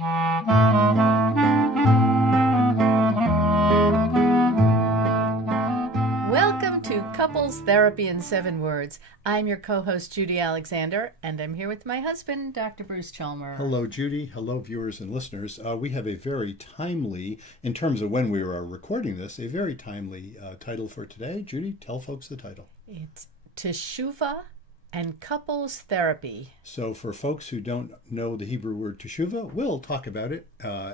Welcome to Couples Therapy in 7 Words. I'm your co-host, Judy Alexander, and I'm here with my husband, Dr. Bruce Chalmer. Hello, Judy. Hello, viewers and listeners. We have a very timely, in terms of when we are recording this, a very timely title for today. Judy, tell folks the title. It's Teshuvah and Couples Therapy. So for folks who don't know the Hebrew word Teshuvah, we'll talk about it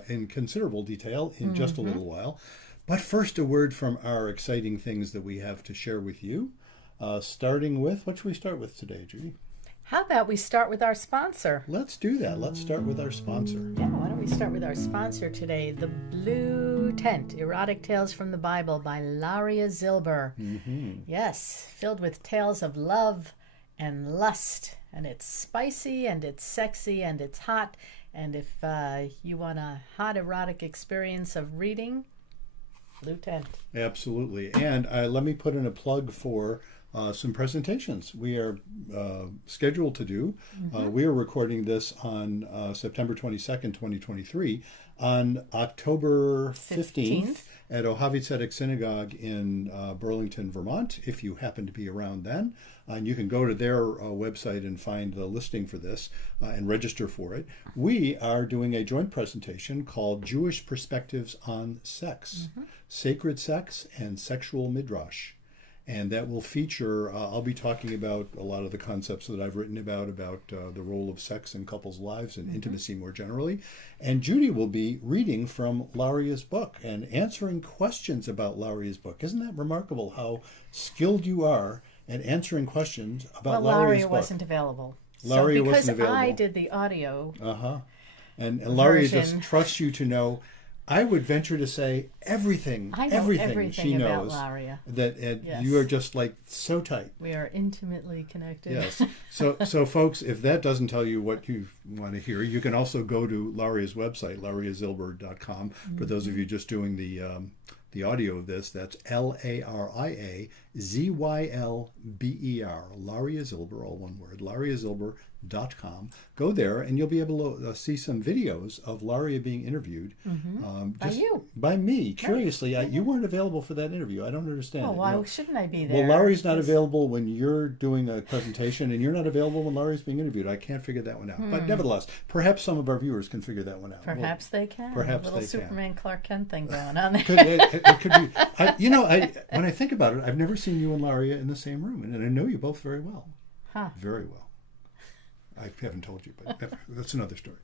in considerable detail in just a little while. But first, a word from our exciting things that we have to share with you. Starting with, what should we start with today, Judy? How about we start with our sponsor? Let's do that. Let's start with our sponsor. Yeah, why don't we start with our sponsor today, The Blue Tent, Erotic Tales from the Bible by Laria Zilber. Yes, filled with tales of love and lust. And it's spicy, and it's sexy, and it's hot. And if you want a hot erotic experience of reading, Blue Tent. Absolutely. And let me put in a plug for some presentations we are scheduled to do. We are recording this on September 22nd, 2023. On October 15th at Ohavi Tzedek Synagogue in Burlington, Vermont, if you happen to be around then. And you can go to their website and find the listing for this and register for it. We are doing a joint presentation called Jewish Perspectives on Sex, Sacred Sex and Sexual Midrash. And that will feature, I'll be talking about a lot of the concepts that I've written about the role of sex in couples' lives and intimacy more generally. And Judy will be reading from Laria's book and answering questions about Laria's book. Isn't that remarkable how skilled you are at answering questions about Laria's book? Laria wasn't available. Laria because wasn't available. I did the audio And Laria version. just trusts you to know, I would venture to say everything she knows. About Laria. That Yes. you are just like so tight. We are intimately connected. Yes. So folks, if that doesn't tell you what you want to hear, you can also go to Laria's website, lariazilber.com. For those of you just doing the audio of this, that's LariaZylber, Laria Zilber, all one word, lariazilber.com. Go there and you'll be able to see some videos of Laria being interviewed. By you. By me. Curiously, you weren't available for that interview. I don't understand. Oh, why shouldn't I be there? Well, Larry's not available when you're doing a presentation, and you're not available when Larry's being interviewed. I can't figure that one out. But nevertheless, perhaps some of our viewers can figure that one out. Perhaps they can. Perhaps a little they Superman Clark Kent thing going on there. It could be. When I think about it, I've never seen you and Laria in the same room, and I know you both very well. Very well. I haven't told you, but that's another story.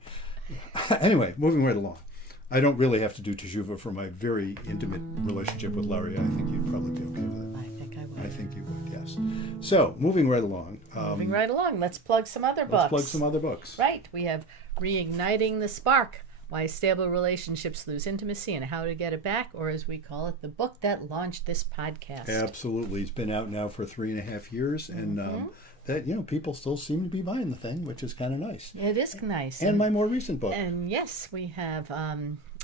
Anyway, moving right along. I don't really have to do Teshuvah for my very intimate relationship with Laria. I think you'd probably be okay with it. I think I would. I think you would, yes. So, moving right along. Let's plug some other books. Let's plug some other books. Right. We have Reigniting the Spark, Why Stable Relationships Lose Intimacy and How to Get It Back, or as we call it, the book that launched this podcast. Absolutely. It's been out now for 3.5 years, and that people still seem to be buying the thing, which is kind of nice. It is nice. And my more recent book. And yes, we have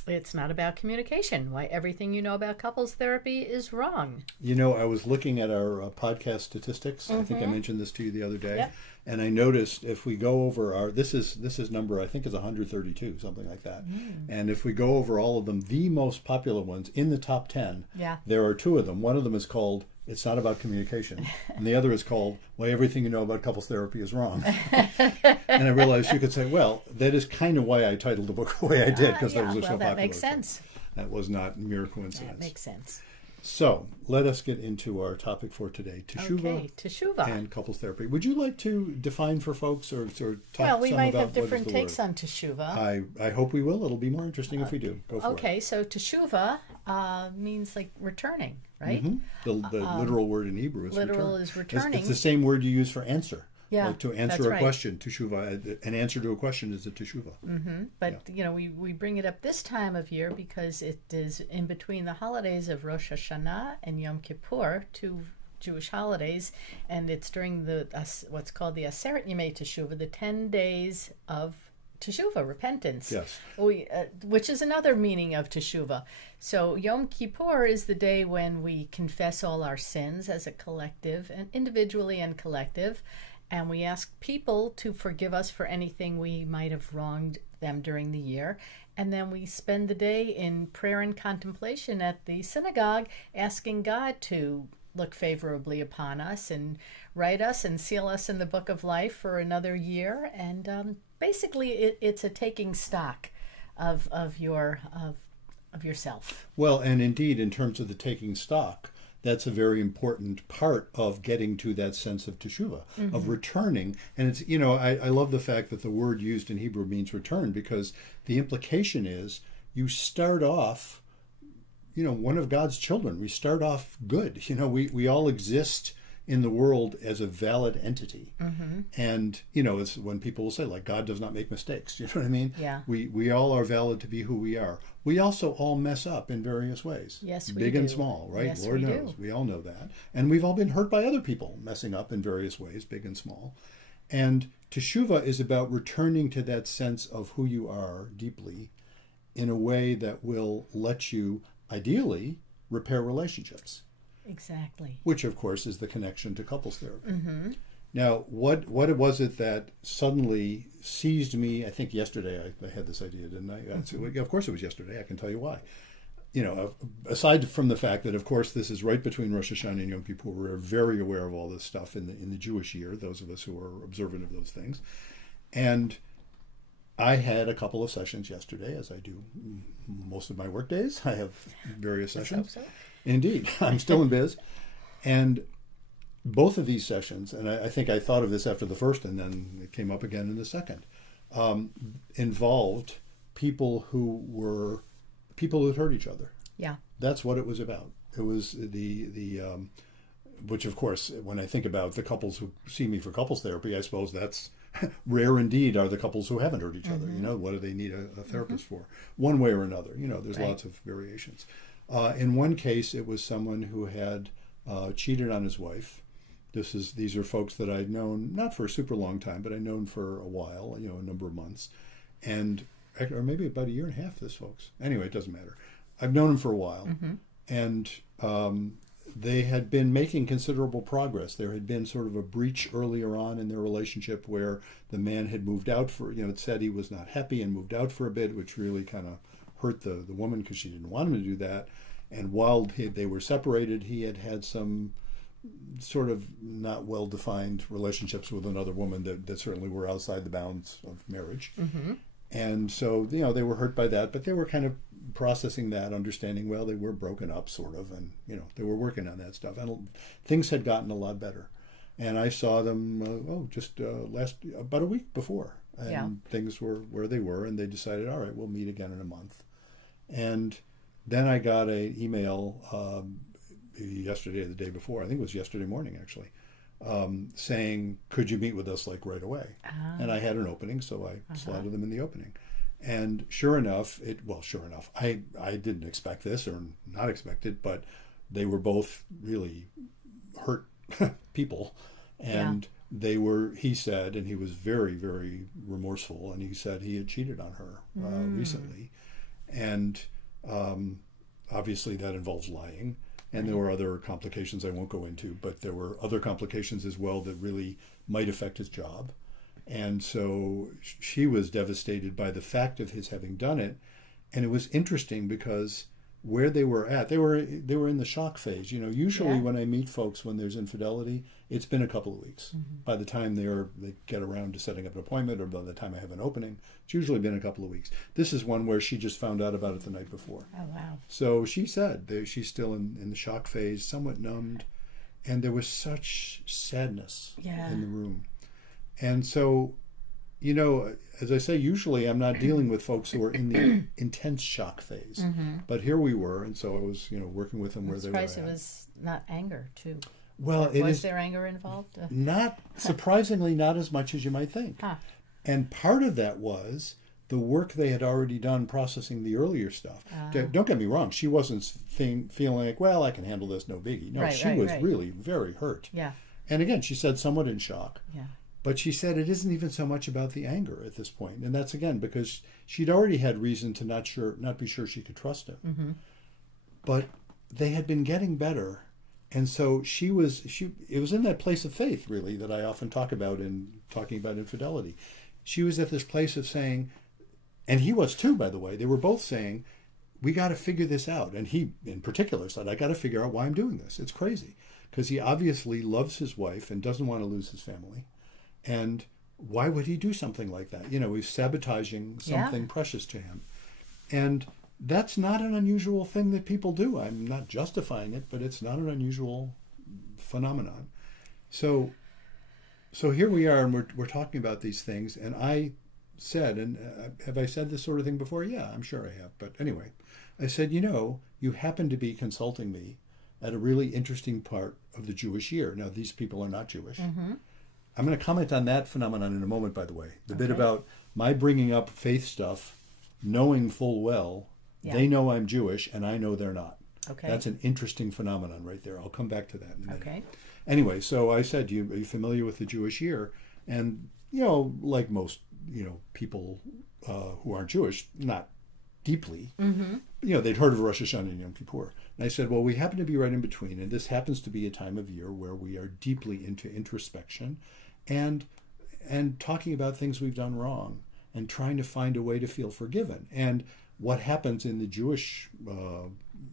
It's Not About Communication, Why Everything You Know About Couples Therapy is Wrong. I was looking at our podcast statistics. I think I mentioned this to you the other day. And I noticed if we go over this is number, I think is 132, something like that. And if we go over all of them, the most popular ones in the top 10, there are 2 of them. One of them is called It's Not About Communication, and the other is called Why Everything You Know About Couples Therapy is Wrong. And I realized you could say, well, that is kind of why I titled the book the way I did, because those are so popular. That makes sense. That was not mere coincidence. That makes sense. So let us get into our topic for today, Teshuvah and couples therapy. Would you like to define for folks or talk Well, we some might about have different what is the takes word? on Teshuvah. I hope we will. It'll be more interesting if we do. Go for it. Okay, so Teshuvah means like returning, right? The literal word in Hebrew is literal return. is returning. It's the same word you use for answer. Yeah, like to answer that's a right. question, Teshuvah. An answer to a question is a Teshuvah. But, we bring it up this time of year because it is in between the holidays of Rosh Hashanah and Yom Kippur, 2 Jewish holidays, and it's during what's called the Aseret Yemei Teshuvah, the 10 days of Teshuvah, repentance. Yes. Which is another meaning of Teshuvah. So Yom Kippur is the day when we confess all our sins as a collective, and individually and collective. And we ask people to forgive us for anything we might have wronged them during the year. And then we spend the day in prayer and contemplation at the synagogue, asking God to look favorably upon us and write us and seal us in the book of life for another year. And basically, it's a taking stock of yourself. Well, and indeed, in terms of the taking stock, that's a very important part of getting to that sense of teshuvah, of returning. And it's, I love the fact that the word used in Hebrew means return, because the implication is you start off, one of God's children. We start off good. We all exist in the world as a valid entity. And, it's when people will say, like, God does not make mistakes. You know what I mean? Yeah. We all are valid to be who we are. We also all mess up in various ways. Yes, we Big do. and small, right? Yes, Lord we knows. do. We all know that. And we've all been hurt by other people messing up in various ways, big and small. And Teshuvah is about returning to that sense of who you are deeply in a way that will let you, ideally, repair relationships. Exactly. Which, of course, is the connection to couples therapy. Now, what was it that suddenly seized me? I think yesterday I had this idea, didn't I? Of course it was yesterday. I can tell you why. Aside from the fact that, of course, this is right between Rosh Hashanah and Yom Kippur, we're very aware of all this stuff in the Jewish year, those of us who are observant of those things. And I had a couple of sessions yesterday, as I do most of my work days. I have various sessions. So. Indeed. I'm still in biz. And both of these sessions, and I think I thought of this after the first, and then it came up again in the second, involved people who had hurt each other. Yeah. That's what it was about. It was which, of course, when I think about the couples who see me for couples therapy, I suppose that's rare indeed are the couples who haven't hurt each other. What do they need a therapist for? One way or another. There's lots of variations. In one case, it was someone who had cheated on his wife. These are folks that I'd known, not for a super long time, but I'd known for a while, a number of months. Or maybe about a year and a half, this folks. Anyway, it doesn't matter. I've known them for a while. And they had been making considerable progress. There had been sort of a breach earlier on in their relationship where the man had moved out it said he was not happy and moved out for a bit, which really kind of hurt the woman because she didn't want him to do that. And while they were separated, he had some sort of not well-defined relationships with another woman that certainly were outside the bounds of marriage. And so, they were hurt by that, but they were kind of processing that, understanding, well, they were broken up, sort of, and, they were working on that stuff. And things had gotten a lot better. And I saw them, just about a week before. And things were where they were, and they decided, all right, we'll meet again in a month. And then I got an email yesterday or the day before, I think it was yesterday morning, actually, saying, could you meet with us right away? And I had an opening, so I slotted them in the opening. And sure enough, I didn't expect this or not expect it, but they were both really hurt people. And he said, and he was very, very remorseful, and he said he had cheated on her recently. And obviously that involves lying. And there were other complications I won't go into, but there were other complications as well that really might affect his job. And so she was devastated by the fact of his having done it. And it was interesting because where they were at, they were in the shock phase. Usually when I meet folks when there's infidelity, it's been a couple of weeks. By the time they get around to setting up an appointment, or by the time I have an opening, it's usually been a couple of weeks. This is one where she just found out about it the night before. Oh, wow. So she said she's still in the shock phase, somewhat numbed, and there was such sadness in the room. And so, as I say, usually I'm not dealing with folks who are in the intense shock phase. But here we were, and so I was, working with them where they were at. I'm surprised it was not anger, too. Well, was there anger involved? Not, surprisingly, not as much as you might think. And part of that was the work they had already done processing the earlier stuff. Don't get me wrong, she wasn't feeling like, well, I can handle this, no biggie. No, she was really very hurt. Yeah. And again, she said somewhat in shock. Yeah. But she said it isn't even so much about the anger at this point. And that's, again, because she'd already had reason to not be sure she could trust him. But they had been getting better And so it was in that place of faith, really, that I often talk about in talking about infidelity. She was at this place of saying, and he was too, by the way, they were both saying, we got to figure this out. And he, in particular, said, I got to figure out why I'm doing this. It's crazy. Because he obviously loves his wife and doesn't want to lose his family. And why would he do something like that? You know, he's sabotaging something precious to him. And that's not an unusual thing that people do. I'm not justifying it, but it's not an unusual phenomenon. So here we are, and we're talking about these things. And I said, and have I said this sort of thing before? Yeah, I'm sure I have. But anyway, I said, you know, you happen to be consulting me at a really interesting part of the Jewish year. Now, these people are not Jewish. Mm-hmm. I'm going to comment on that phenomenon in a moment, by the way. The bit about my bringing up faith stuff, knowing full well they know I'm Jewish and I know they're not. Okay. That's an interesting phenomenon right there. I'll come back to that in a minute. Okay. Anyway, so I said, are you familiar with the Jewish year? And, you know, like most, you know, people who aren't Jewish, not deeply, you know, they'd heard of Rosh Hashanah and Yom Kippur. And I said, well, we happen to be right in between, and this happens to be a time of year where we are deeply into introspection and talking about things we've done wrong and trying to find a way to feel forgiven. And what happens in the Jewish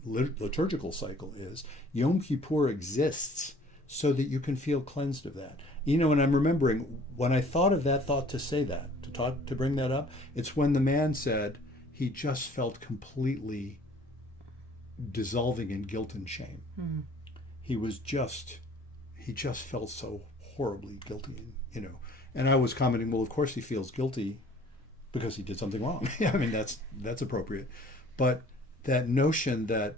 liturgical cycle is Yom Kippur exists so that you can feel cleansed of that. You know, and I'm remembering when I thought of that thought to say that, to bring that up, it's when the man said he just felt completely dissolving in guilt and shame. Mm-hmm. He just felt so horribly guilty, you know. And I was commenting, well, of course he feels guilty because he did something wrong. I mean, that's appropriate. But that notion that,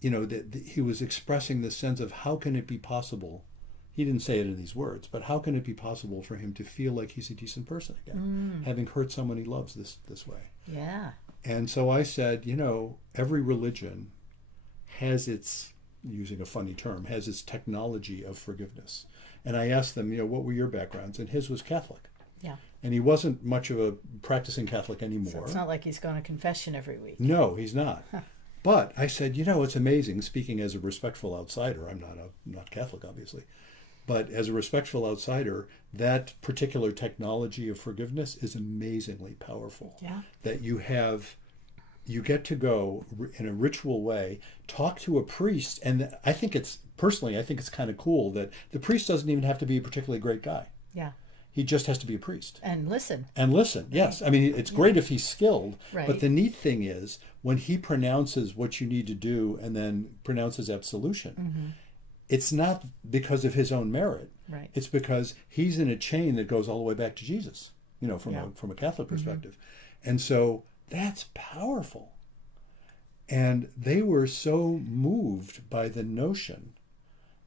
you know, that he was expressing the sense of how can it be possible, he didn't say it in these words, but how can it be possible for him to feel like he's a decent person again, having hurt someone he loves this way? Yeah. And so I said, you know, every religion has its, using a funny term, has its technology of forgiveness. And I asked them, you know, what were your backgrounds? And his was Catholic. Yeah. And he wasn't much of a practicing Catholic anymore. So it's not like he's going to confession every week. No, he's not. Huh. But I said, you know, it's amazing, speaking as a respectful outsider, I'm not Catholic, obviously, but as a respectful outsider, that particular technology of forgiveness is amazingly powerful. Yeah. That you get to go in a ritual way, talk to a priest, and I think it's kind of cool that the priest doesn't even have to be a particularly great guy. Yeah. He just has to be a priest. And listen, yes. I mean, it's great if he's skilled, right. But the neat thing is when he pronounces what you need to do and then pronounces absolution, it's not because of his own merit. Right. It's because he's in a chain that goes all the way back to Jesus, you know, from a Catholic perspective. And so that's powerful. And they were so moved by the notion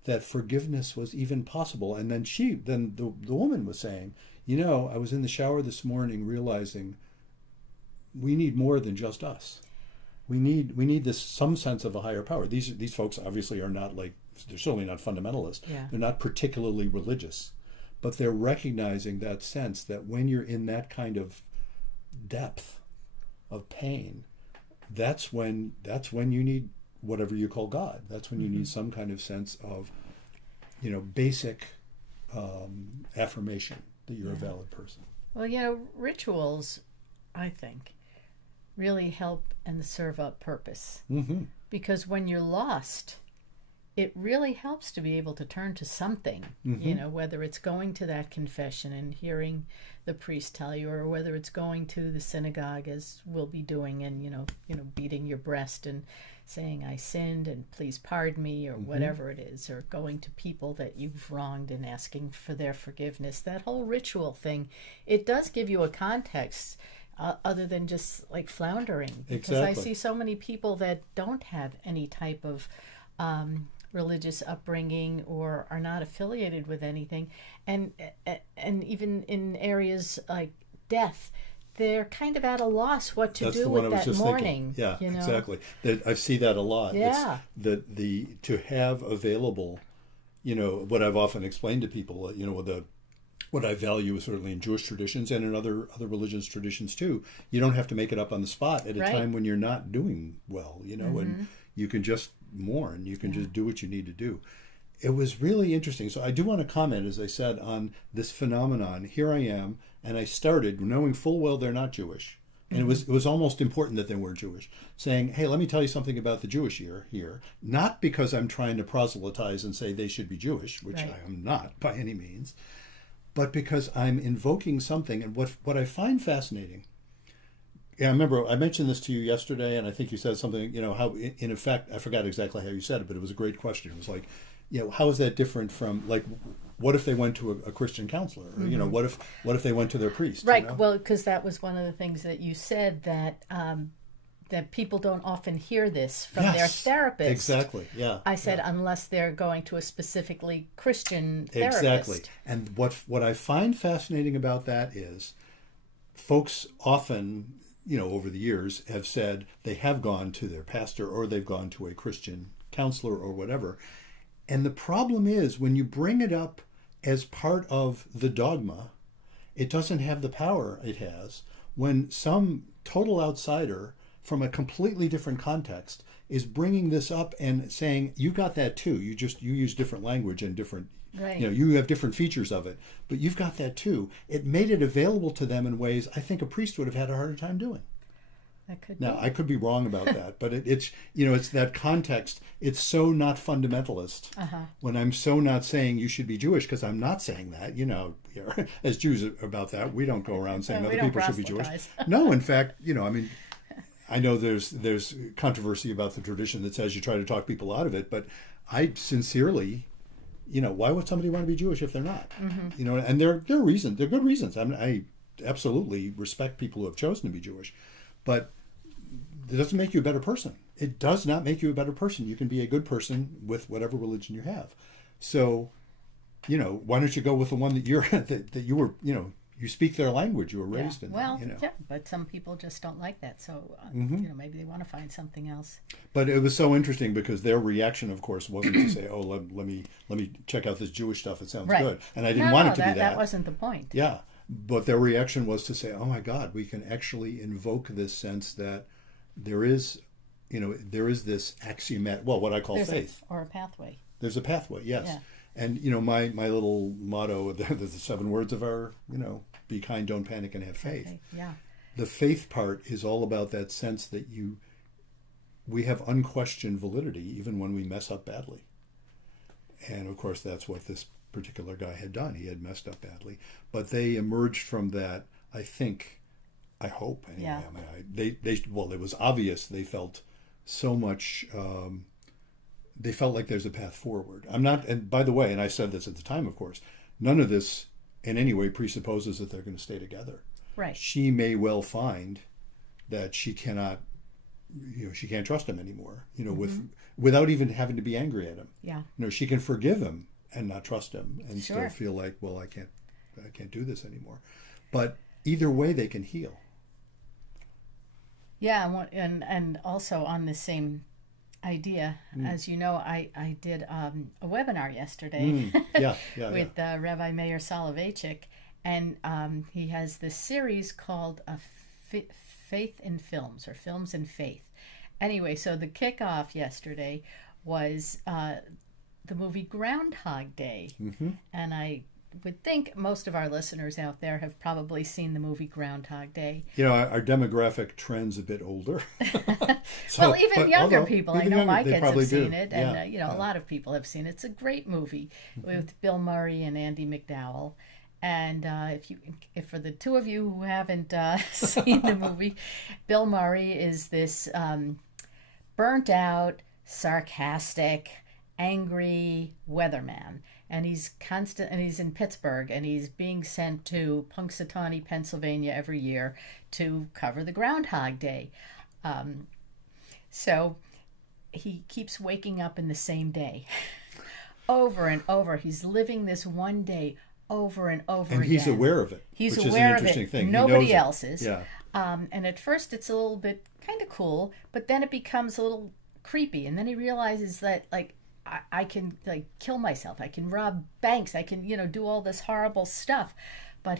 that forgiveness was even possible. And then the woman was saying, you know, I was in the shower this morning realizing we need more than just us. We need this some sense of a higher power. These folks obviously are not they're certainly not fundamentalists. Yeah. They're not particularly religious, but they're recognizing that sense that when you're in that kind of depth of pain, that's when you need whatever you call God. That's when you need some kind of sense of, you know, basic affirmation that you're a valid person. Well, you know, rituals, I think, really help and serve a purpose. Because when you're lost, it really helps to be able to turn to something, you know, whether it's going to that confession and hearing the priest tell you, or whether it's going to the synagogue, as we'll be doing, and, you know, beating your breast and saying, I sinned and please pardon me, or whatever it is, or going to people that you've wronged and asking for their forgiveness. That whole ritual thing, it does give you a context other than just like floundering. Because I see so many people that don't have any type of religious upbringing or are not affiliated with anything, and even in areas like death, they're kind of at a loss what to do with that mourning. Yeah, you know? Exactly. I see that a lot. Yeah. It's to have available, you know, what I've often explained to people, you know, what I value certainly in Jewish traditions and in other religious traditions too. You don't have to make it up on the spot at a time when you're not doing well, you know, and you can just mourn. You can just do what you need to do. it was really interesting. So I do want to comment, as I said, on this phenomenon. Here I am, and I started knowing full well they're not Jewish. And it was almost important that they weren't Jewish, saying, hey, let me tell you something about the Jewish year here. Not because I'm trying to proselytize and say they should be Jewish, which I am not by any means, but because I'm invoking something. And what I find fascinating, I remember I mentioned this to you yesterday, and I think you said something, how in effect, I forgot exactly how you said it, but it was a great question. It was like, how is that different from, like, what if they went to a Christian counselor? Or, what if they went to their priest? Right. Well, because that was one of the things that you said, that that people don't often hear this from their therapist. Exactly. Yeah. I said unless they're going to a specifically Christian therapist. Exactly. And what I find fascinating about that is folks often, over the years have said they have gone to their pastor or they've gone to a Christian counselor or whatever. And the problem is when you bring it up as part of the dogma, it doesn't have the power it has when some total outsider from a completely different context is bringing this up and saying, you got that too. You use different language and different, you have different features of it, but you've got that too. It made it available to them in ways I think a priest would have had a harder time doing. Now, I could be wrong about that, but it's that context. It's so not fundamentalist when I'm so not saying you should be Jewish, because I'm not saying that, as Jews about that. We don't go around saying other people should be Jewish. No, in fact, I know there's controversy about the tradition that says you try to talk people out of it, but I sincerely, why would somebody want to be Jewish if they're not? And there are reasons. They're good reasons. I absolutely respect people who have chosen to be Jewish. But it doesn't make you a better person. It does not make you a better person. You can be a good person with whatever religion you have. So, why don't you go with the one that that you were, you speak their language. You were raised in. Well, but some people just don't like that. So, maybe they want to find something else. But it was so interesting because their reaction, of course, wasn't to say, "Oh, let me check out this Jewish stuff. It sounds good." And I didn't want it to be that. That wasn't the point. Yeah. But their reaction was to say, oh my God, we can actually invoke this sense that there is this axiomatic, what I call faith. Or a pathway. There's a pathway, yes. Yeah. And, my little motto, the 7 words of our, be kind, don't panic, and have faith. Okay. Yeah. The faith part is all about that sense that we have unquestioned validity even when we mess up badly. And of course, that's what this particular guy had done. He had messed up badly, but they emerged from that. I hope anyway. Yeah. It was obvious they felt so much. They felt like there's a path forward. I'm not, and by the way, and I said this at the time, of course, none of this in any way presupposes that they're going to stay together. Right. She may well find that she cannot, she can't trust him anymore. Without even having to be angry at him. Yeah. She can forgive him and not trust him and still feel like, well, I can't do this anymore. But either way, they can heal. Yeah, and also on the same idea, as you know, I did a webinar yesterday with Rabbi Meir Soloveitchik, and he has this series called Faith in Films, or Films in Faith. Anyway, so the kickoff yesterday was the movie Groundhog Day. And I would think most of our listeners out there have probably seen the movie Groundhog Day. Our demographic trend's a bit older. Well, even younger people. I know my kids have seen it, and a lot of people have seen it. It's a great movie with Bill Murray and Andy McDowell. And if for the two of you who haven't seen the movie, Bill Murray is this burnt out, sarcastic, angry weatherman, and he's in Pittsburgh, and he's being sent to Punxsutawney, Pennsylvania every year to cover the Groundhog Day. So he keeps waking up in the same day over and over. He's living this one day over and over again. And he's aware of it. He's which aware is an interesting of it. Thing. Nobody else is. Yeah. And at first it's a little bit kind of cool, but then it becomes a little creepy, and then he realizes that I can kill myself, I can rob banks, I can do all this horrible stuff, but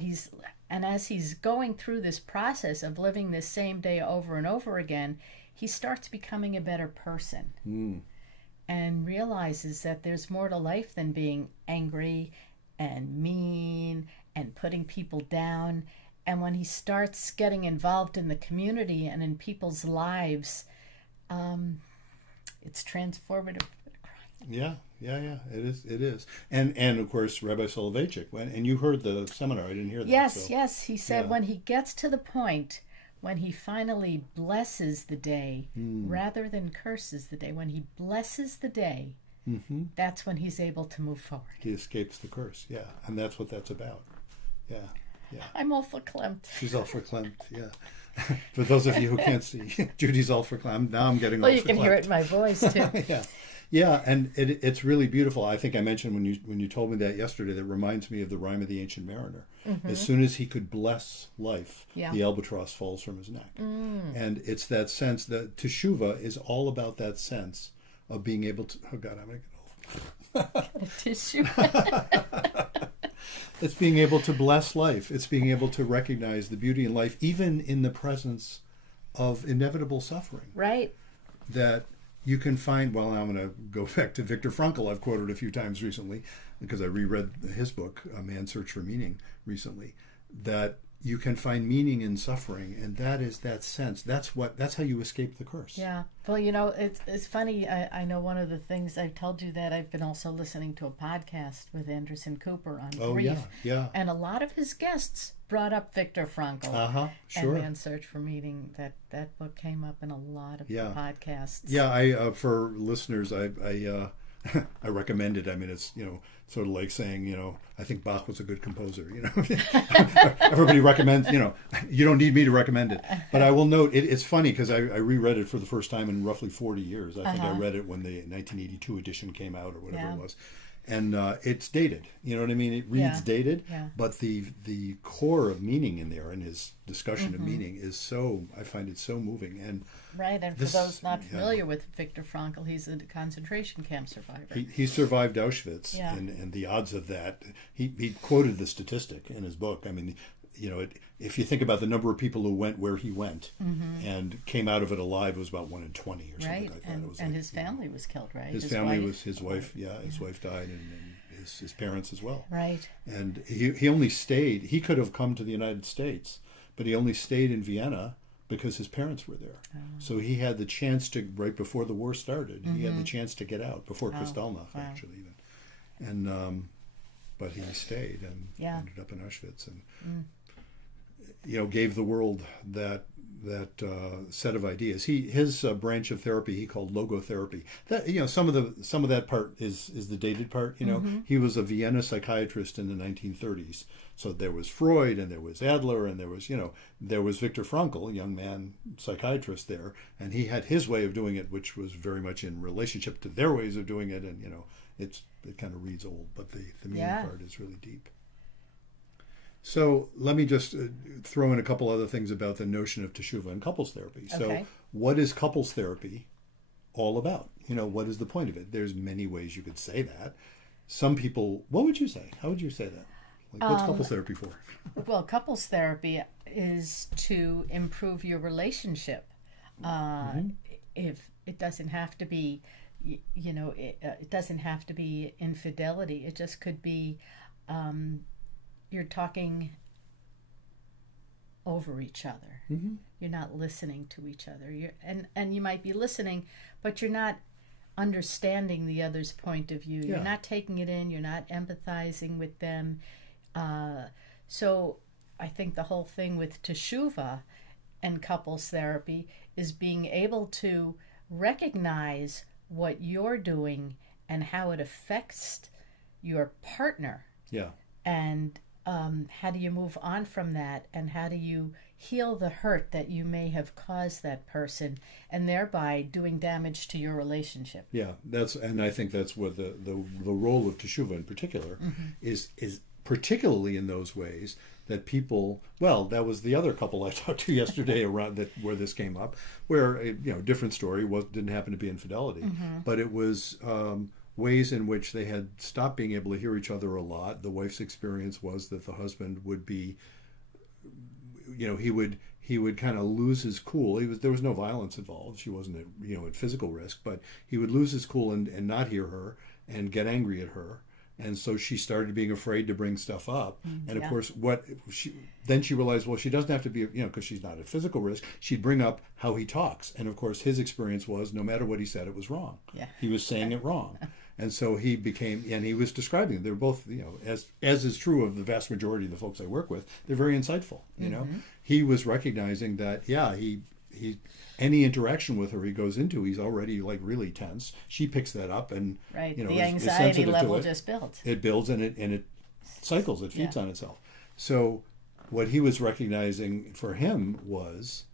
as he's going through this process of living this same day over and over again, he starts becoming a better person. and realizes that there's more to life than being angry and mean and putting people down. And when he starts getting involved in the community and in people's lives, it's transformative. Yeah. It is. And of course, Rabbi Soloveitchik, and you heard the seminar. I didn't hear that. Yes. He said when he gets to the point when he finally blesses the day rather than curses the day, when he blesses the day, that's when he's able to move forward. He escapes the curse. Yeah, and that's what that's about. Yeah. I'm all verklempt. She's all verklempt. Yeah. For those of you who can't see, Judy's all verklempt. Now I'm getting all Well, you can hear it in my voice too. Yeah, and it's really beautiful. I think I mentioned when you told me that yesterday, that reminds me of the rhyme of the Ancient Mariner. As soon as he could bless life, the albatross falls from his neck. And it's that sense that Teshuvah is all about that sense of being able to, oh God, I'm going to get old. Tissue. It's being able to bless life. It's being able to recognize the beauty in life, even in the presence of inevitable suffering. Right. That you can find, well, I'm going to go back to Viktor Frankl. I've quoted a few times recently because I reread his book, A Man's Search for Meaning, recently, that you can find meaning in suffering, and that is that sense. That's how you escape the curse. Yeah. Well, it's funny. I know one of the things I've told you that I've been also listening to a podcast with Anderson Cooper on grief. Yeah. And a lot of his guests brought up Viktor Frankl. Sure. And Man's Search for Meaning. That book came up in a lot of the podcasts. Yeah. I for listeners, I recommend it. I mean, it's sort of like saying I think Bach was a good composer. Everybody recommends. You don't need me to recommend it, but I will note it's funny because I reread it for the first time in roughly 40 years. I think I read it when the 1982 edition came out or whatever it was, and it's dated. You know what I mean? It reads dated, but the core of meaning in there and his discussion of meaning is so. I find it so moving and. Right, and for those not familiar with Viktor Frankl, he's a concentration camp survivor. He survived Auschwitz, and the odds of that, he quoted the statistic in his book. I mean, if you think about the number of people who went where he went and came out of it alive, it was about 1 in 20 or something like that. And his family was killed, right? His family was his wife. His wife died, and his parents as well. Right. And he only stayed. He could have come to the United States, but he only stayed in Vienna because his parents were there. So he had the chance to, right before the war started, he had the chance to get out, before Kristallnacht, actually, even. And, but he stayed and ended up in Auschwitz and, gave the world that set of ideas. His branch of therapy he called logotherapy. That some of that part is the dated part. He was a Vienna psychiatrist in the 1930s. So there was Freud and there was Adler and there was Viktor Frankl, a young man psychiatrist there, and he had his way of doing it, which was very much in relationship to their ways of doing it. And it kind of reads old, but the meaning part is really deep. So let me just throw in a couple other things about the notion of Teshuvah and couples therapy. So what is couples therapy all about? What is the point of it? There's many ways you could say that. Some people, what would you say? How would you say that? Like, what's couples therapy for? Well, couples therapy is to improve your relationship. If it doesn't have to be, it doesn't have to be infidelity. It just could be you're talking over each other. You're not listening to each other. And you might be listening, but you're not understanding the other's point of view. You're not taking it in. You're not empathizing with them. So I think the whole thing with Teshuvah and couples therapy is being able to recognize what you're doing and how it affects your partner. And how do you move on from that, and how do you heal the hurt that you may have caused that person, and thereby doing damage to your relationship? And I think that's what the role of Teshuvah in particular is particularly in those ways that people. Well, that was the other couple I talked to yesterday around where this came up, where different story didn't happen to be infidelity, but it was. Ways in which they had stopped being able to hear each other a lot. The wife's experience was that the husband would be, he he would kind of lose his cool. There was no violence involved. She wasn't at, at physical risk, but he would lose his cool and not hear her and get angry at her. And so she started being afraid to bring stuff up. And of course, then she realized, well, she doesn't have to be, because she's not at physical risk. She'd bring up how he talks. And of course, his experience was no matter what he said, it was wrong. Yeah. He was saying it wrong. And so he became, and he was describing it. They're both, as is true of the vast majority of the folks I work with, they're very insightful. He was recognizing that, he any interaction with her he goes into, he's already like really tense. She picks that up, and the anxiety level just builds. It builds, and it cycles. It feeds on itself. So what he was recognizing for him was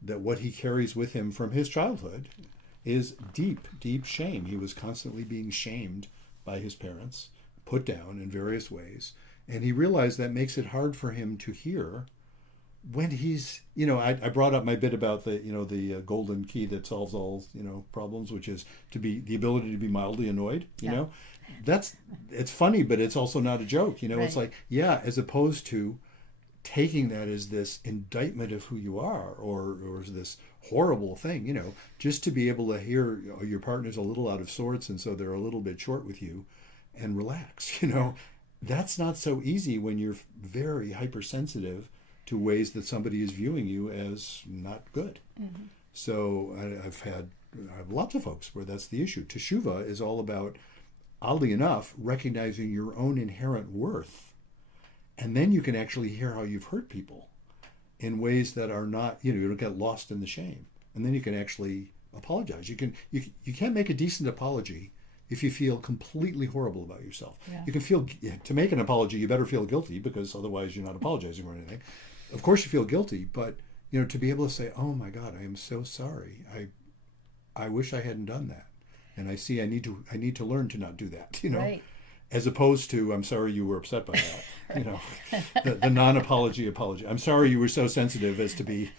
that what he carries with him from his childhood is deep, deep shame. He was constantly being shamed by his parents, put down in various ways, and he realized that makes it hard for him to hear when he's, I brought up my bit about the golden key that solves all, problems, which is the ability to be mildly annoyed, it's funny, but it's also not a joke, Right. It's like, as opposed to taking that as this indictment of who you are or this horrible thing, just to be able to hear your partner's a little out of sorts and so they're a little bit short with you and relax, that's not so easy when you're very hypersensitive to ways that somebody is viewing you as not good. So I have lots of folks where that's the issue. Teshuvah is all about, oddly enough, recognizing your own inherent worth. And then you can actually hear how you've hurt people in ways that are not, you don't get lost in the shame. And then you can actually apologize. You can't make a decent apology if you feel completely horrible about yourself. Yeah. You can feel, to make an apology, you better feel guilty, because otherwise you're not apologizing for anything. Of course you feel guilty, but to be able to say, "Oh my God, I am so sorry. I wish I hadn't done that, and I see I need to learn to not do that." Right. As opposed to, "I'm sorry you were upset by that." The non-apology apology. "I'm sorry you were so sensitive as to be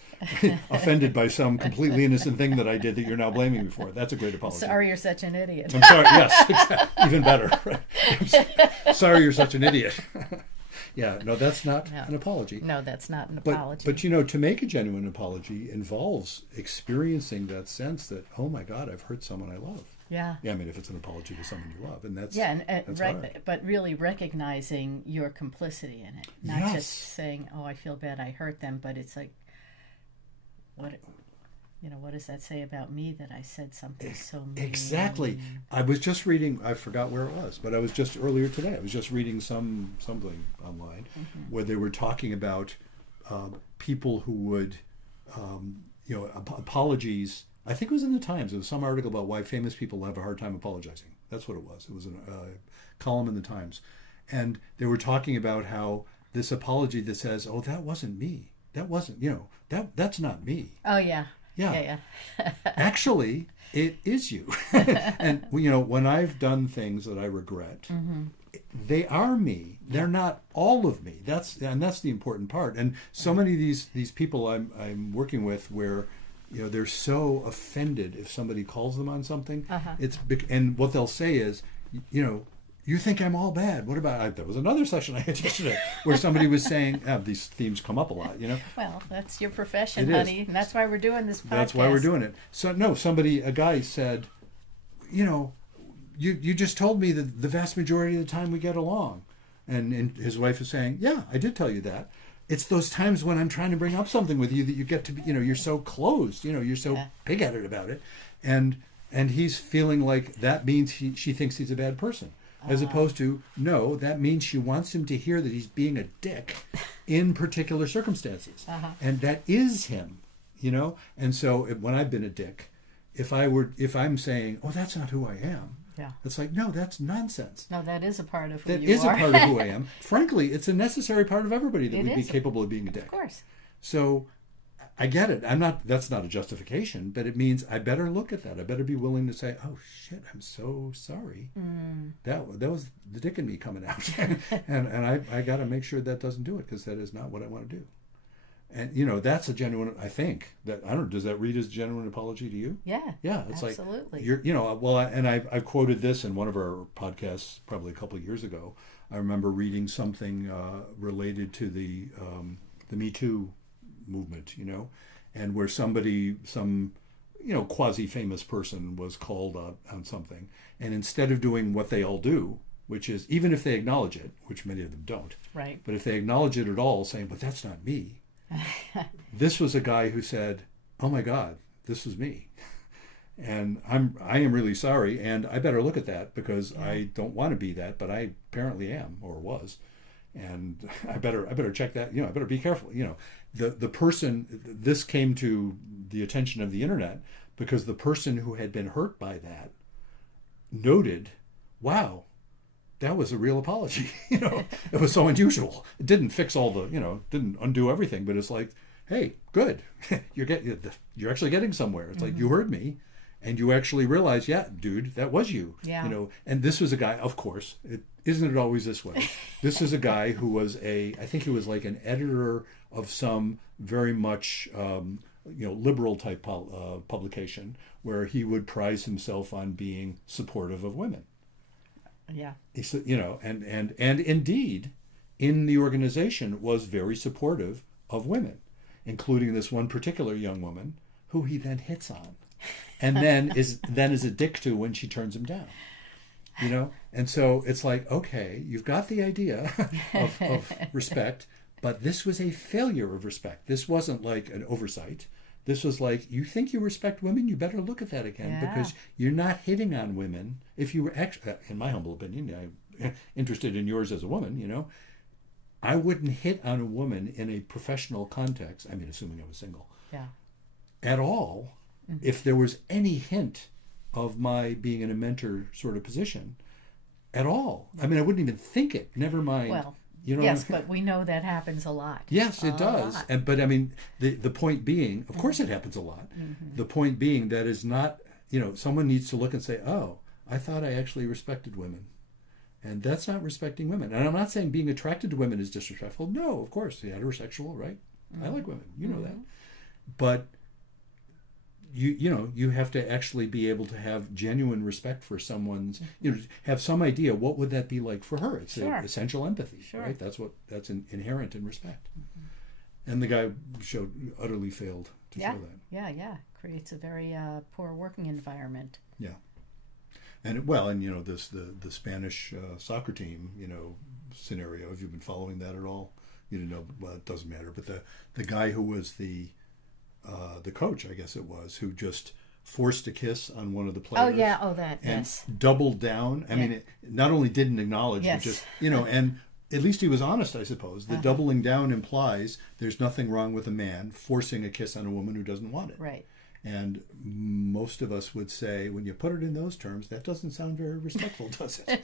offended by some completely innocent thing that I did that you're now blaming me for." That's a great apology. "Sorry you're such an idiot." I'm sorry. Yes, exactly. Even better. Right? Sorry you're such an idiot. No, that's not an apology. No, that's not an apology. But to make a genuine apology involves experiencing that sense that, oh my God, I've hurt someone I love. Yeah. I mean, if it's an apology to someone you love, and that's that's right. Hard. But really recognizing your complicity in it, not just saying, "Oh, I feel bad, I hurt them," but it's like, what does that say about me that I said something so mean? Exactly. I was just reading, I forgot where it was, but I was just earlier today, I was just reading something online where they were talking about people who would, apologies. I think it was in the Times. It was some article about why famous people have a hard time apologizing. That's what it was. It was a column in the Times. And they were talking about how this apology that says, "Oh, that wasn't me. That wasn't, that's not me." Oh, yeah. Yeah. Actually, it is you. And, when I've done things that I regret, they are me. They're not all of me. That's the important part. And so many of these people I'm working with where, they're so offended if somebody calls them on something. And what they'll say is, "You think I'm all bad. What about..." There was another session I had yesterday where somebody was saying, these themes come up a lot, Well, that's your profession, It honey. is. And that's why we're doing this podcast. That's why we're doing it. So, no, a guy said, "You just told me that the vast majority of the time we get along." And his wife is saying, "Yeah, I did tell you that. It's those times when I'm trying to bring up something with you that you get to be, you're so closed, you're so pig-headed about it." And he's feeling like that means she thinks he's a bad person. As opposed to, no, that means she wants him to hear that he's being a dick in particular circumstances. And that is him, And so when I've been a dick, if I'm saying, "Oh, that's not who I am," it's like, no, that's nonsense. No, that is a part of who you are. That is a part of who I am. Frankly, it's a necessary part of everybody that would be capable of being a dick. Of course. So I get it. That's not a justification, but it means I better look at that. I better be willing to say, "Oh shit, I'm so sorry. That was the dick in me coming out." and I got to make sure that doesn't do it, because that is not what I want to do. And that's a genuine, I think, that, I don't know, does that read as a genuine apology to you? Yeah. Yeah, it's absolutely. Like, I've quoted this in one of our podcasts probably a couple of years ago. I remember reading something related to the Me Too movement, and where somebody, some quasi-famous person was called out on something, and instead of doing what they all do, which is, even if they acknowledge it, which many of them don't, right? But if they acknowledge it at all, saying, "But that's not me," this was a guy who said, "Oh my God, this is me." And I am really sorry, and I better look at that because I don't want to be that, but I apparently am or was, and I better check that. I better be careful. The person, this came to the attention of the internet because the person who had been hurt by that noted, "Wow, that was a real apology." It was so unusual. It didn't fix all the, didn't undo everything, but it's like, hey, good, you're actually getting somewhere. It's like, you heard me. And you actually realize, yeah, dude, that was you. Yeah. And this was a guy, of course, isn't it always this way? This is a guy who was I think he was like an editor of some very much, liberal type publication where he would prize himself on being supportive of women. Yeah. And indeed, in the organization was very supportive of women, including this one particular young woman who he then hits on. And then is a dick to when she turns him down, and so it's like, okay, you've got the idea of respect, but this was a failure of respect. This wasn't like an oversight. This was like, you think you respect women, you better look at that again, because you're not hitting on women. If you were actually, in my humble opinion, I'm interested in yours as a woman, I wouldn't hit on a woman in a professional context. I mean, assuming I was single, at all. If there was any hint of my being in a mentor sort of position at all. I mean, I wouldn't even think it, never mind. Well, yes, but we know that happens a lot. Yes, it does. But I mean, the point being, of course it happens a lot. The point being that is not, someone needs to look and say, oh, I thought I actually respected women. And that's not respecting women. And I'm not saying being attracted to women is disrespectful. No, of course, the heterosexual, right? I like women, that. But you have to actually be able to have genuine respect for someone's, have some idea what would that be like for her. It's essential empathy, right? That's inherent in respect. And the guy utterly failed to show that. Yeah. Creates a very poor working environment. Yeah. And the Spanish soccer team, scenario. Have you been following that at all? You didn't know. Well, it doesn't matter. But the guy who was the coach, I guess it was, who just forced a kiss on one of the players. And doubled down. I mean, it not only didn't acknowledge, but just, and at least he was honest, I suppose. The doubling down implies there's nothing wrong with a man forcing a kiss on a woman who doesn't want it. Right. And most of us would say, when you put it in those terms, that doesn't sound very respectful, does it?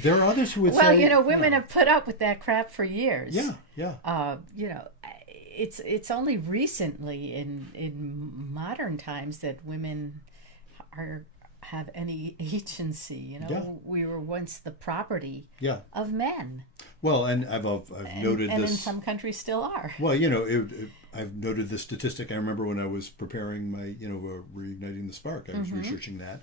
There are others who would say... Well, women have put up with that crap for years. Yeah. It's only recently in modern times that women have any agency. We were once the property of men. Well, and I've noted and this, in some countries still are. Well, I've noted this statistic. I remember when I was preparing my, Reigniting the Spark, I was researching that.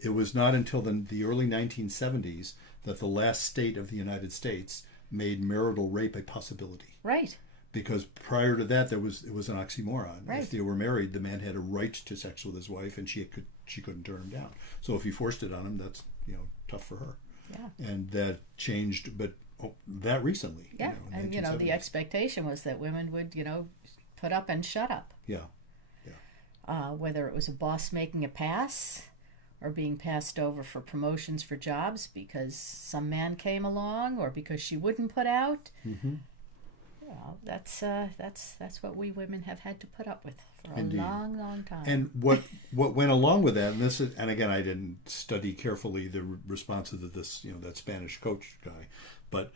It was not until the early 1970s that the last state of the United States made marital rape a possibility. Right. Because prior to that, it was an oxymoron. Right. If they were married, the man had a right to sex with his wife, and she couldn't turn him down. So if he forced it on him, that's tough for her. Yeah. And that changed, but that recently. Yeah, and the expectation was that women would put up and shut up. Yeah. Whether it was a boss making a pass, or being passed over for promotions for jobs because some man came along, or because she wouldn't put out. Mm-hmm. Well, that's what we women have had to put up with for a long, long time. And what went along with that, and again, I didn't study carefully the responses of this, that Spanish coach guy, but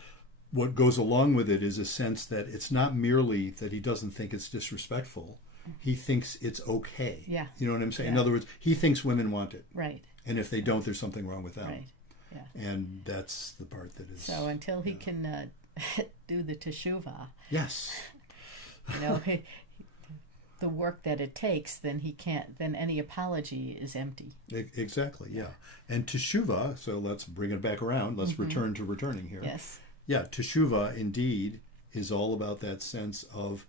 what goes along with it is a sense that it's not merely that he doesn't think it's disrespectful; he thinks it's okay. Yeah, you know what I'm saying. Yeah. In other words, he thinks women want it, right? And if they don't, there's something wrong with them. Right. Yeah. And that's the part that is. So until he can do the Teshuvah. Yes. The work that it takes, then he can't. Then any apology is empty. Exactly. Yeah. And Teshuvah. So let's bring it back around. Let's return to returning here. Yes. Yeah. Teshuvah indeed is all about that sense of,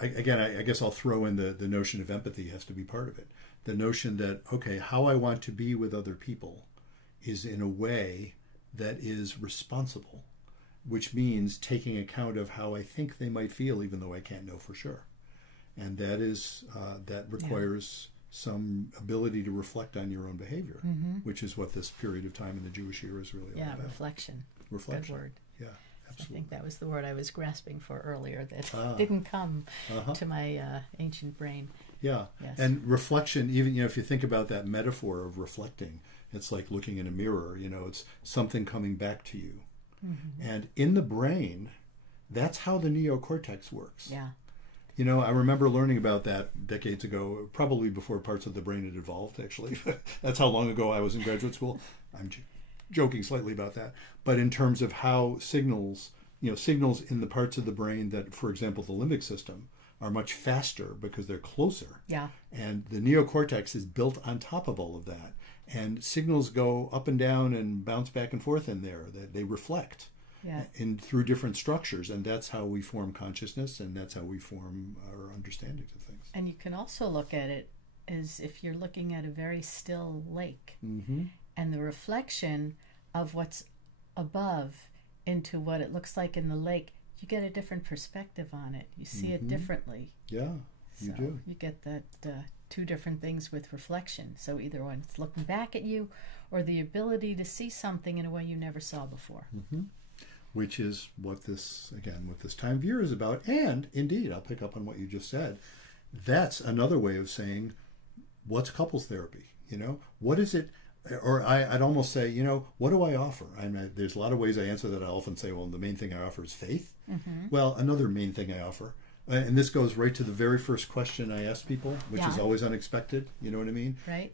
I guess I'll throw in the notion of empathy has to be part of it. The notion that, okay, how I want to be with other people is in a way that is responsible, which means taking account of how I think they might feel, even though I can't know for sure. And that is that requires some ability to reflect on your own behavior, which is what this period of time in the Jewish year is really all about. Reflection. Reflection. Good word. Yeah, absolutely. I think that was the word I was grasping for earlier that didn't come to my ancient brain. Yeah, Yes. And reflection, even, if you think about that metaphor of reflecting, it's like looking in a mirror, it's something coming back to you. And in the brain, that's how the neocortex works. Yeah. I remember learning about that decades ago, probably before parts of the brain had evolved, actually. That's how long ago I was in graduate school. I'm joking slightly about that. But in terms of how signals in the parts of the brain that, for example, the limbic system, are much faster because they're closer. Yeah. And the neocortex is built on top of all of that. And signals go up and down and bounce back and forth in there. They reflect through different structures. And that's how we form consciousness, and that's how we form our understandings of things. And you can also look at it as if you're looking at a very still lake. And the reflection of what's above into what it looks like in the lake, you get a different perspective on it. You see it differently. Yeah, you do. You get that two different things with reflection. So either when it's looking back at you, or the ability to see something in a way you never saw before. Which is what this time of year is about. And indeed, I'll pick up on what you just said. That's another way of saying, what's couples therapy? What is it? Or I'd almost say, what do I offer? There's a lot of ways I answer that. I often say, well, the main thing I offer is faith. Well, another main thing I offer, and this goes right to the very first question I ask people, which is always unexpected. You know what I mean? Right.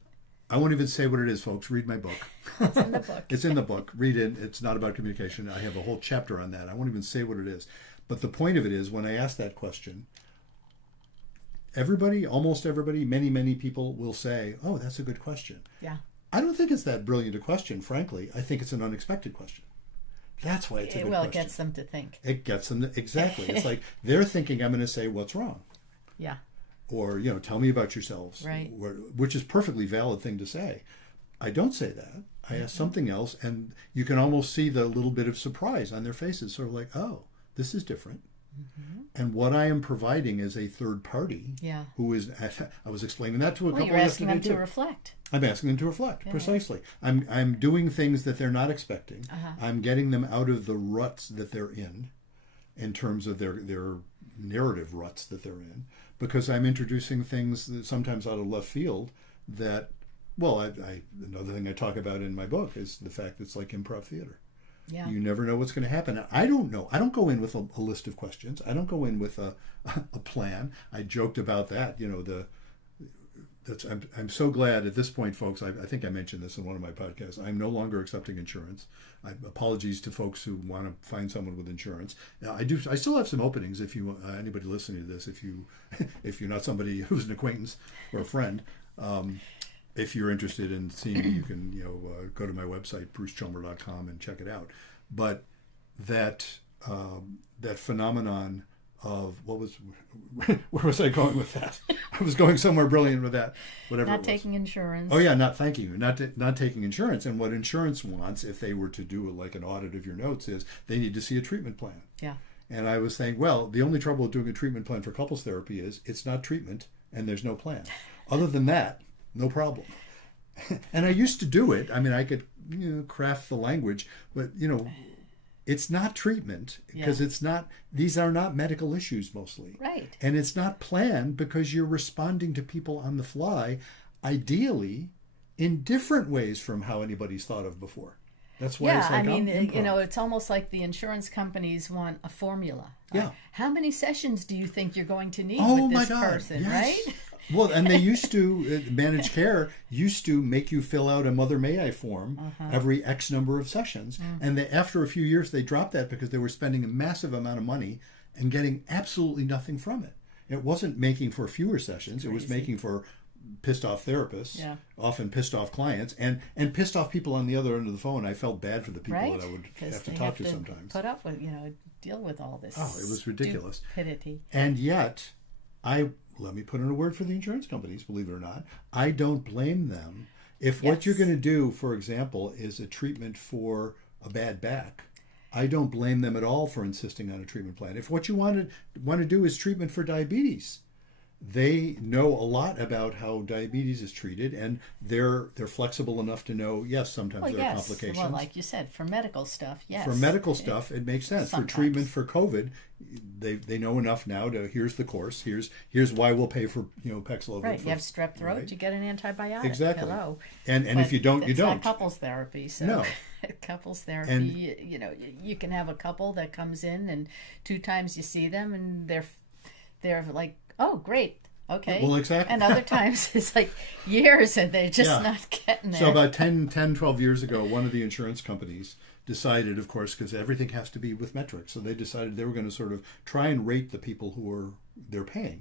I won't even say what it is, folks. Read my book. It's in the book. It's in the book. Read it. It's not about communication. I have a whole chapter on that. I won't even say what it is. But the point of it is, when I ask that question, almost everybody, many people will say, oh, that's a good question. Yeah. I don't think it's that brilliant a question, frankly. I think it's an unexpected question. That's why it's a good question. It gets them to think. It gets them to, exactly. It's like they're thinking I'm going to say what's wrong. Yeah. Or, tell me about yourselves. Right. Which is a perfectly valid thing to say. I don't say that. I ask something else, and you can almost see the little bit of surprise on their faces, sort of like, oh, this is different. And what I am providing is a third party who is, I was explaining that to a couple you're asking them yesterday to reflect. I'm asking them to reflect, precisely. I'm doing things that they're not expecting. I'm getting them out of the ruts that they're in terms of their narrative ruts that they're in, because I'm introducing things that sometimes out of left field that, well, another thing I talk about in my book is the fact that it's like improv theater. Yeah. You never know what's going to happen. I don't know. I don't go in with a list of questions. I don't go in with a plan. I joked about that. I'm so glad at this point, folks. I think I mentioned this in one of my podcasts. I'm no longer accepting insurance. Apologies to folks who want to find someone with insurance. I still have some openings. If you anybody listening to this, if you're not somebody who's an acquaintance or a friend. If you're interested in seeing me, you can go to my website, brucechelmer.com, and check it out. But that phenomenon of where was I going with that? I was going somewhere brilliant with that. Whatever. Not taking insurance. Oh yeah, thank you. Not taking insurance. And what insurance wants, if they were to do like an audit of your notes, is they need to see a treatment plan. Yeah. And I was saying, well, the only trouble with doing a treatment plan for couples therapy is it's not treatment and there's no plan. Other than that, no problem. And I used to do it. I mean, I could craft the language, but it's not treatment because these are not medical issues mostly. Right. And it's not planned because you're responding to people on the fly, ideally in different ways from how anybody's thought of before. That's why it's like, it's almost like the insurance companies want a formula. Yeah. How many sessions do you think you're going to need with this person, right? Well, and they used to, managed care used to make you fill out a Mother May I form every X number of sessions. And after a few years, they dropped that because they were spending a massive amount of money and getting absolutely nothing from it. It wasn't making for fewer sessions. It was making for pissed off therapists, often pissed off clients, and pissed off people on the other end of the phone. I felt bad for the people that I would have to talk to sometimes. Put up with, deal with all this. Oh, it was ridiculous. Stupidity. And yet, let me put in a word for the insurance companies, believe it or not. I don't blame them. If what you're going to do, for example, is a treatment for a bad back, I don't blame them at all for insisting on a treatment plan. If what you want to do is treatment for diabetes, they know a lot about how diabetes is treated, and they're flexible enough to know, yes, sometimes there are complications. Well, like you said, for medical stuff, yes. For medical stuff, it makes sense. Sometimes. For treatment for COVID, they know enough now to, here's the course, here's why we'll pay for Paxlovid. Right, you have strep throat, you get an antibiotic. Exactly. Hello. And if you don't, you don't. It's not couples therapy, so no. Couples therapy, you can have a couple that comes in and 2 times you see them and they're like, oh, great. Okay. Well, exactly. And other times it's like years and they're just not getting there. So about 10, 12 years ago, one of the insurance companies decided, of course, because everything has to be with metrics, so they decided they were going to sort of try and rate the people who they're paying,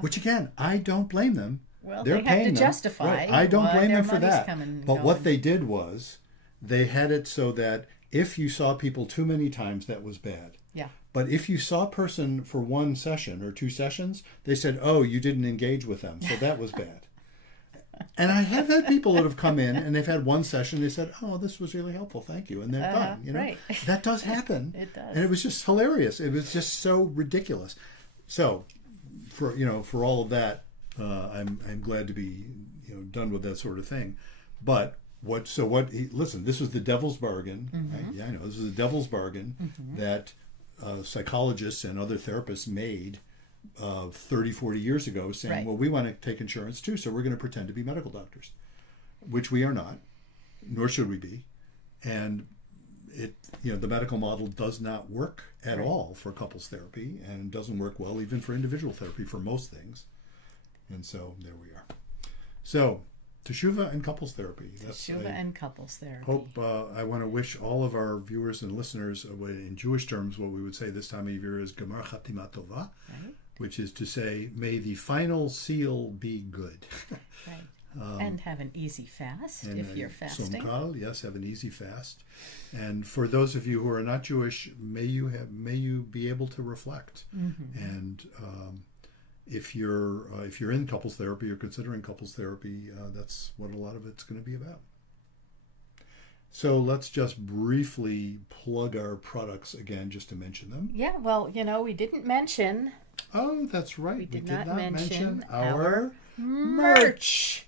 which again, I don't blame them. Well, they're they have paying to justify. Right. I don't blame them for that. But what they did was they had it so that if you saw people too many times, that was bad. Yeah. But if you saw a person for 1 session or 2 sessions, they said, oh, you didn't engage with them, so that was bad. And I have had people that have come in and they've had 1 session, they said, oh, this was really helpful, thank you, and they're done. Right. That does happen. It does. And it was just hilarious. It was just so ridiculous. So for all of that, I'm glad to be done with that sort of thing. But listen, this was the devil's bargain. Mm-hmm. I know this was the devil's bargain that psychologists and other therapists made 30, 40 years ago, saying, well, we want to take insurance too, so we're going to pretend to be medical doctors, which we are not, nor should we be. And the medical model does not work at all for couples therapy, and doesn't work well even for individual therapy for most things. And so there we are. So Teshuvah and couples therapy. Teshuvah and couples therapy. I want to wish all of our viewers and listeners, in Jewish terms, what we would say this time of year is Gemar Chatima Tova, which is to say, may the final seal be good. Right. And have an easy fast if you're fasting. Somkal, yes, have an easy fast. And for those of you who are not Jewish, may you be able to reflect. Mm-hmm. And if you're in couples therapy or considering couples therapy, that's what a lot of it's going to be about. So let's just briefly plug our products again, just to mention them. Yeah, well, we didn't mention. Oh, that's right. We did not mention our merch.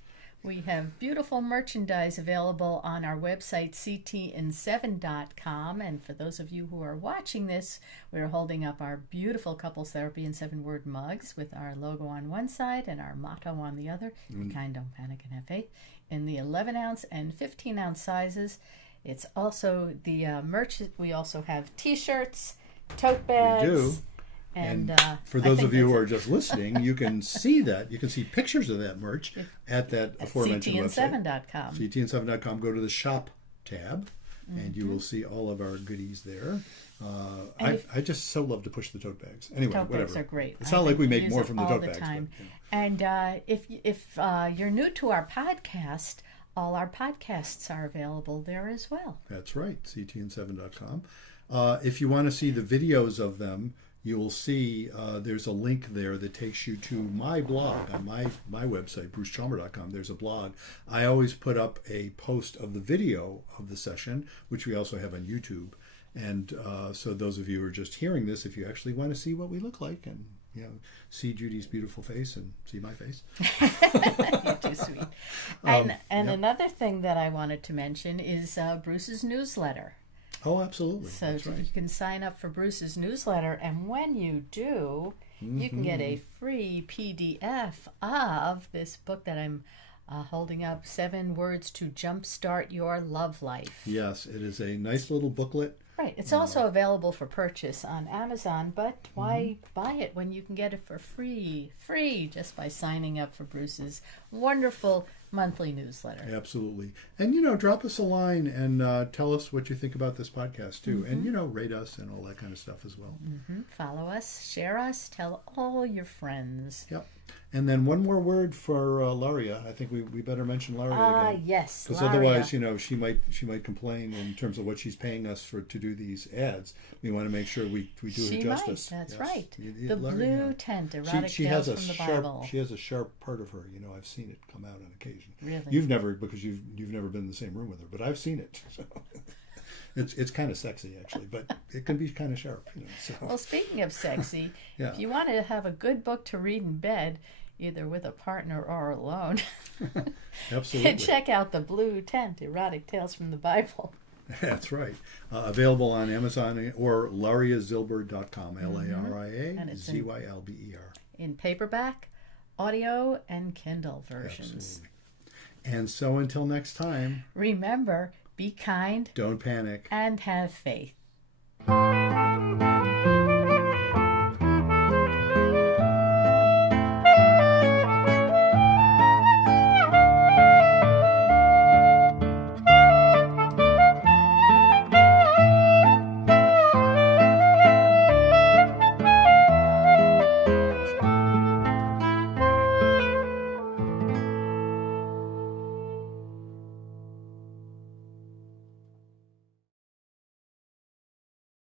We have beautiful merchandise available on our website, ctn7.com. And for those of you who are watching this, we're holding up our beautiful Couples Therapy in 7-word mugs with our logo on one side and our motto on the other. Be kind, don't panic, and have faith. In the 11-ounce and 15-ounce sizes. It's also the merch. We also have T-shirts, tote bags. We do. And for those of you who are just listening, you can see that. You can see pictures of that merch at that aforementioned website. ctn7.com. ctn7.com. Go to the shop tab, and you will see all of our goodies there. I just so love to push the tote bags. Anyway, tote whatever. bags are great. It's not like we make more from the tote bags. Time. But, And if you're new to our podcast, all our podcasts are available there as well. That's right, ctn7.com. If you want to see the videos of them, you will see there's a link there that takes you to my blog on my website, brucechalmer.com. There's a blog. I always put up a post of the video of the session, which we also have on YouTube. And so those of you who are just hearing this, if you actually want to see what we look like and see Judy's beautiful face and see my face. You're too sweet. And another thing that I wanted to mention is Bruce's newsletter. Oh, absolutely. So you can sign up for Bruce's newsletter, and when you do, you can get a free PDF of this book that I'm holding up, 7 Words to Jumpstart Your Love Life. Yes, it is a nice little booklet. Right. It's also available for purchase on Amazon, but why buy it when you can get it for free just by signing up for Bruce's wonderful monthly newsletter. Absolutely. And, you know, drop us a line and tell us what you think about this podcast, too. And, you know, rate us and all that kind of stuff as well. Follow us, share us, tell all your friends. Yep. And then one more word for Laria. I think we better mention Laria again. Yes, because otherwise, you know, she might complain in terms of what she's paying us to do these ads. We want to make sure we do her justice. That's right. The Blue Tent, erotic tales from the Bible. She has a sharp part of her. You know, I've seen it come out on occasion. Really? You've never, because you've never been in the same room with her, but I've seen it. So. It's kind of sexy, actually, but it can be kind of sharp. You know, so. Well, speaking of sexy, yeah. If you want to have a good book to read in bed, either with a partner or alone, absolutely, check out The Blue Tent, Erotic Tales from the Bible. That's right. Available on Amazon or lariazilber.com, LARIAZYLBER. In paperback, audio, and Kindle versions. Absolutely. And so until next time, remember, be kind, don't panic, and have faith.